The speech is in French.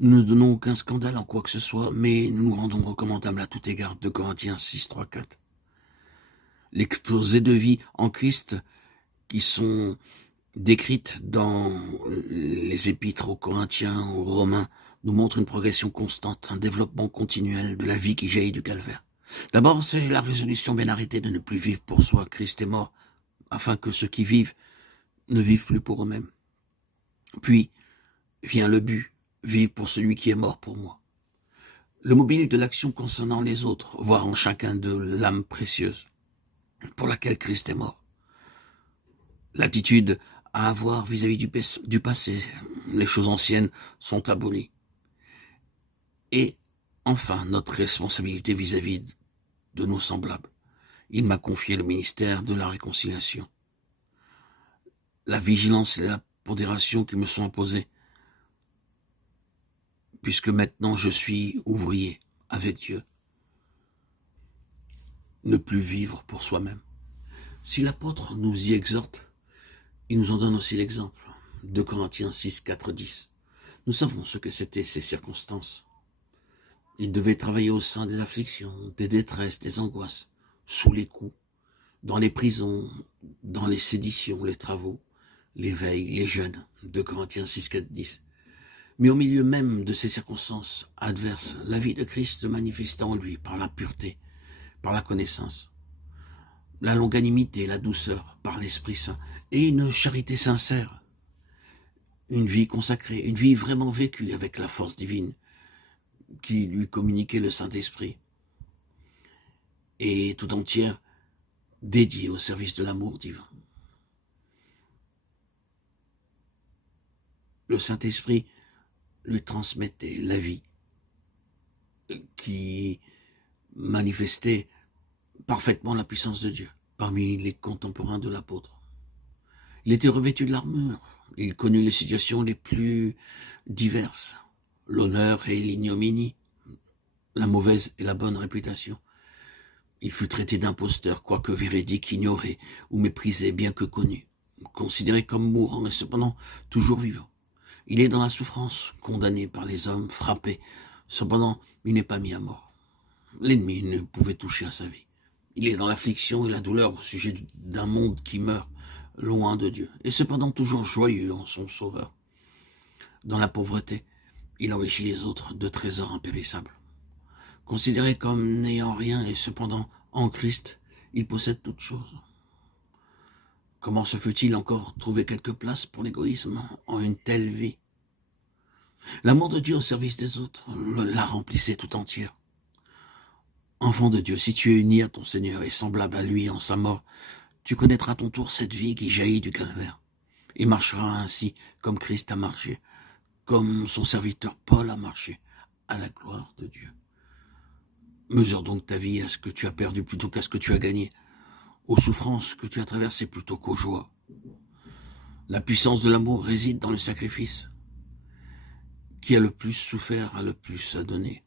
Nous ne donnons aucun scandale en quoi que ce soit, mais nous nous rendons recommandables à tout égard. 2 Corinthiens 6, 3, 4. L'exposé de vie en Christ qui sont décrites dans les épîtres aux Corinthiens, aux Romains, nous montre une progression constante, un développement continuel de la vie qui jaillit du calvaire. D'abord, c'est la résolution bien arrêtée de ne plus vivre pour soi. Christ est mort, afin que ceux qui vivent ne vivent plus pour eux-mêmes. Puis vient le but, vivre pour celui qui est mort pour moi. Le mobile de l'action concernant les autres, voir en chacun d'eux l'âme précieuse pour laquelle Christ est mort. L'attitude à avoir vis-à-vis du passé, les choses anciennes sont abolies. Et enfin, notre responsabilité vis-à-vis de nos semblables. Il m'a confié le ministère de la réconciliation. La vigilance et la pondération qui me sont imposées, puisque maintenant je suis ouvrier avec Dieu. Ne plus vivre pour soi-même. Si l'apôtre nous y exhorte, il nous en donne aussi l'exemple. 2 Corinthiens 6, 4, 10. Nous savons ce que c'étaient ces circonstances. Il devait travailler au sein des afflictions, des détresses, des angoisses, sous les coups, dans les prisons, dans les séditions, les travaux, les veilles, les jeûnes. 2 Corinthiens 6, 4, 10. Mais au milieu même de ces circonstances adverses, la vie de Christ se manifesta en lui par la pureté, par la connaissance, la longanimité, la douceur, par l'Esprit Saint, et une charité sincère, une vie consacrée, une vie vraiment vécue avec la force divine qui lui communiquait le Saint-Esprit, et tout entière dédiée au service de l'amour divin. Le Saint-Esprit lui transmettait la vie qui manifestait parfaitement la puissance de Dieu parmi les contemporains de l'apôtre. Il était revêtu de l'armure, il connut les situations les plus diverses, l'honneur et l'ignominie, la mauvaise et la bonne réputation. Il fut traité d'imposteur, quoique véridique, ignoré ou méprisé, bien que connu, considéré comme mourant et cependant toujours vivant. Il est dans la souffrance, condamné par les hommes, frappé, cependant il n'est pas mis à mort. L'ennemi ne pouvait toucher à sa vie. Il est dans l'affliction et la douleur au sujet d'un monde qui meurt, loin de Dieu, et cependant toujours joyeux en son sauveur. Dans la pauvreté, il enrichit les autres de trésors impérissables. Considéré comme n'ayant rien et cependant en Christ, il possède toutes choses. Comment se fut-il encore trouvé quelque place pour l'égoïsme en une telle vie? L'amour de Dieu au service des autres la remplissait tout entière. Enfant de Dieu, si tu es uni à ton Seigneur et semblable à lui en sa mort, tu connaîtras à ton tour cette vie qui jaillit du calvaire et marcheras ainsi comme Christ a marché, comme son serviteur Paul a marché, à la gloire de Dieu. Mesure donc ta vie à ce que tu as perdu plutôt qu'à ce que tu as gagné, aux souffrances que tu as traversées plutôt qu'aux joies. La puissance de l'amour réside dans le sacrifice. Qui a le plus souffert a le plus à donner.